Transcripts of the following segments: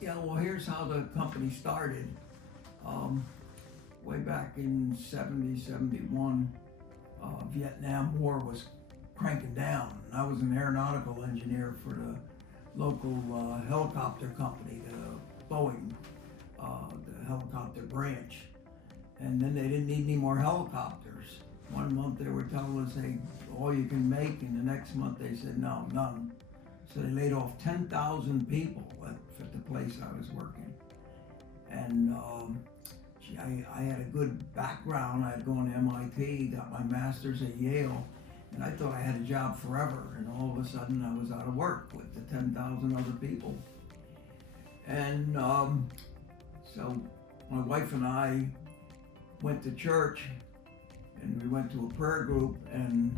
Yeah, well, here's how the company started. Um, Way back in 70, 71, Vietnam War was cranking down. I was an aeronautical engineer for the local helicopter company, the Boeing, the helicopter branch. And then they didn't need any more helicopters. One month they were telling us, hey, all you can make, and the next month they said, no, none. So they laid off 10,000 people at the place I was working. And I had a good background. I had gone to MIT, got my master's at Yale, and I thought I had a job forever. And all of a sudden I was out of work with the 10,000 other people. And so my wife and I went to church, and we went to a prayer group, and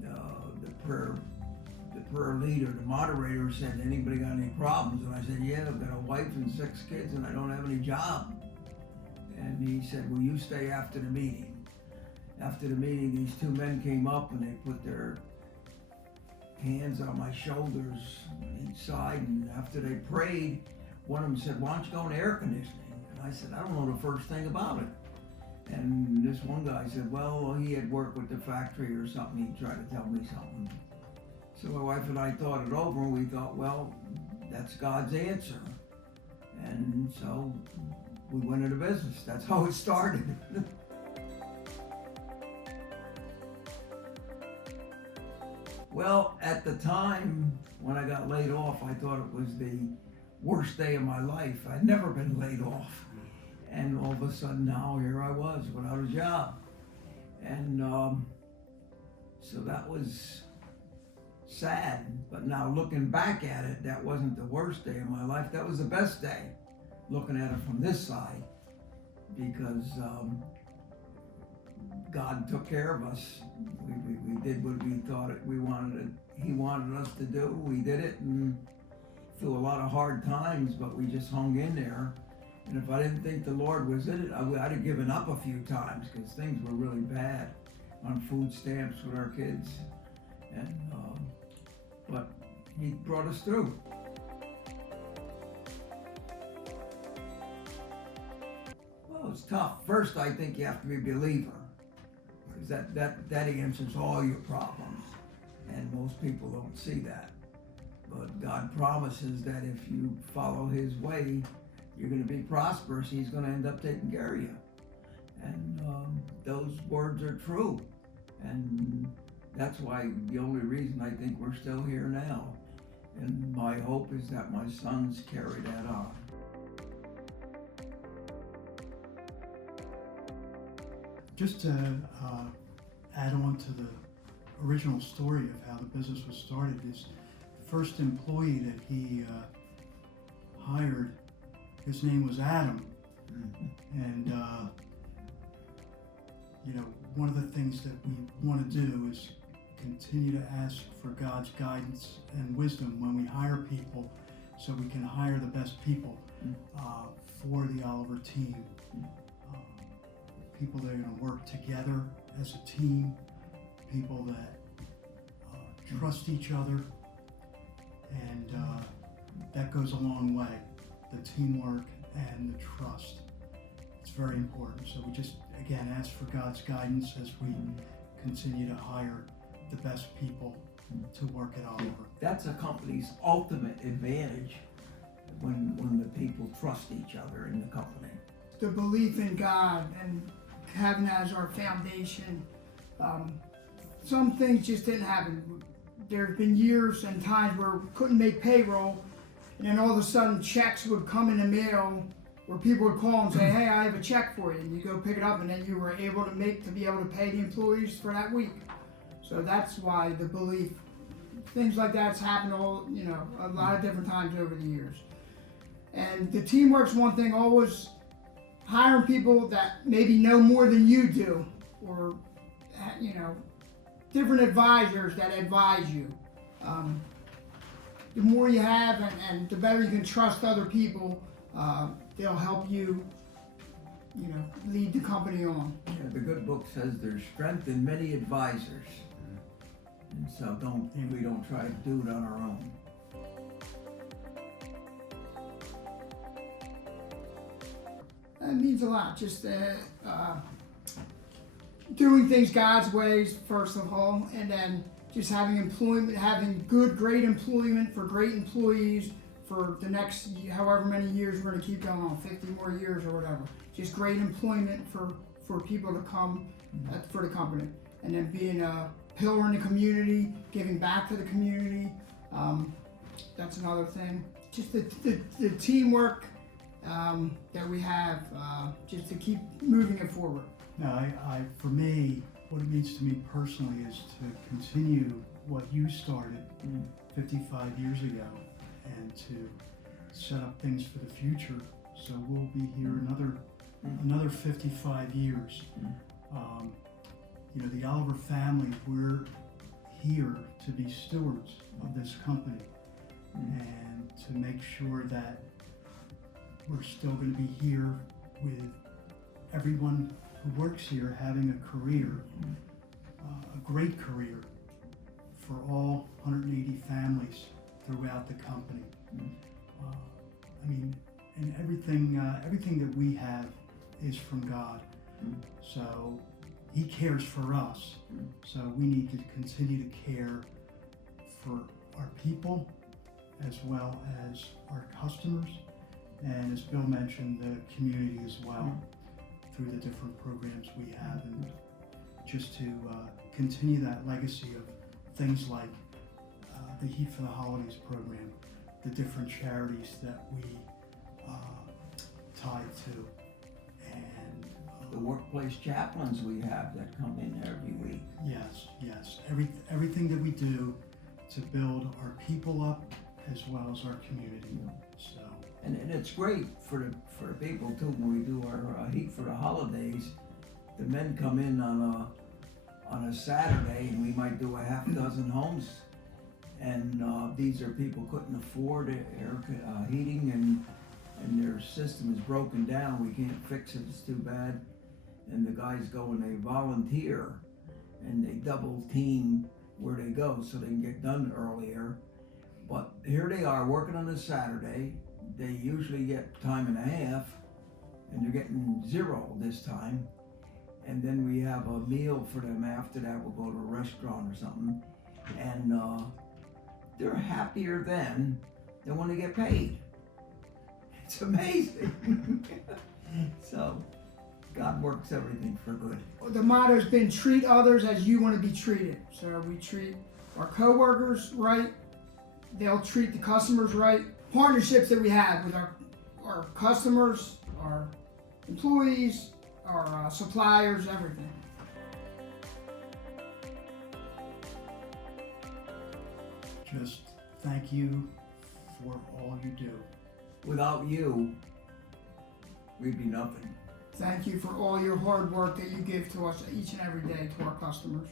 the prayer leader, the moderator, said, anybody got any problems? And I said, yeah, I've got a wife and 6 kids and I don't have any job. And he said, well, you stay after the meeting. After the meeting, these 2 men came up and they put their hands on my shoulders on each side, and after they prayed, one of them said, why don't you go into air conditioning? And I said, I don't know the first thing about it. And this one guy said, well, he had worked with the factory or something. He tried to tell me something. So my wife and I thought it over, and we thought, well, that's God's answer. And so we went into business. That's how it started. Well, at the time when I got laid off, I thought it was the worst day of my life. I'd never been laid off. And all of a sudden now here I was without a job. And so that was sad. But now looking back at it, that wasn't the worst day of my life. That was the best day, looking at it from this side, because God took care of us. We did what we thought He wanted us to do. We did it, and through a lot of hard times, but we just hung in there. And if I didn't think the Lord was in it, I'd have given up a few times, because things were really bad on food stamps with our kids. And but He brought us through. Well, it's tough. First, I think you have to be a believer, because that answers all your problems, and most people don't see that. But God promises that if you follow His way, you're going to be prosperous. He's going to end up taking care of you. And those words are true. And that's why the only reason I think we're still here now. And my hope is that my sons carry that on. Just to add on to the original story of how the business was started, is the first employee that he hired, his name was Adam. Mm-hmm. And one of the things that we want to do is continue to ask for God's guidance and wisdom when we hire people, so we can hire the best people for the Oliver team. People that are going to work together as a team, people that trust each other, and that goes a long way. The teamwork and the trust. It's very important. So we just, again, ask for God's guidance as we continue to hire the best people to work at Oliver. That's a company's ultimate advantage, when the people trust each other in the company. The belief in God and having that as our foundation. Some things just didn't happen. There have been years and times where we couldn't make payroll, and then all of a sudden checks would come in the mail where people would call and say, hey, I have a check for you, and you go pick it up, and then you were able to be able to pay the employees for that week. So that's why the belief, things like that's happened a lot of different times over the years. And the teamwork's one thing, always hiring people that maybe know more than you do, or different advisors that advise you. The more you have, and the better you can trust other people, they'll help you, lead the company on. Yeah, the good book says there's strength in many advisors. And so we don't try to do it on our own. It means a lot. Just doing things God's ways, first of all, and then just having employment, having great employment for great employees for the next however many years we're going to keep going on, 50 more years or whatever. Just great employment for people to come for the company. And then being a pillar in the community, giving back to the community. That's another thing. Just the teamwork that we have, just to keep moving it forward. Now, for me, what it means to me personally is to continue what you started 55 years ago and to set up things for the future. So we'll be here another 55 years. The Oliver family, we're here to be stewards of this company and to make sure that we're still going to be here with everyone who works here having a career, a great career for all 180 families throughout the company. And everything that we have is from God. So He cares for us. So we need to continue to care for our people as well as our customers, and as Bill mentioned, the community as well, through the different programs we have, and just to continue that legacy of things like the Heat for the Holidays program, the different charities that we tied to, and The workplace chaplains we have that come in every week. yes, everything that we do to build our people up as well as our community. So. And it's great for the people too. When we do our Heat for the Holidays, the men come in on a Saturday, and we might do a half dozen homes. And these are people couldn't afford air heating, and their system is broken down. We can't fix it. It's too bad. And the guys go and they volunteer, and they double team where they go so they can get done earlier. But here they are working on a Saturday. They usually get time and a half, and they're getting 0 this time. And then we have a meal for them after that. We'll go to a restaurant or something. And they're happier then than when they get paid. It's amazing. So God works everything for good. The motto's been treat others as you want to be treated. So we treat our coworkers right. They'll treat the customers right. Partnerships that we have with our customers, our employees, our suppliers, everything. Just thank you for all you do. Without you, we'd be nothing. Thank you for all your hard work that you give to us each and every day to our customers.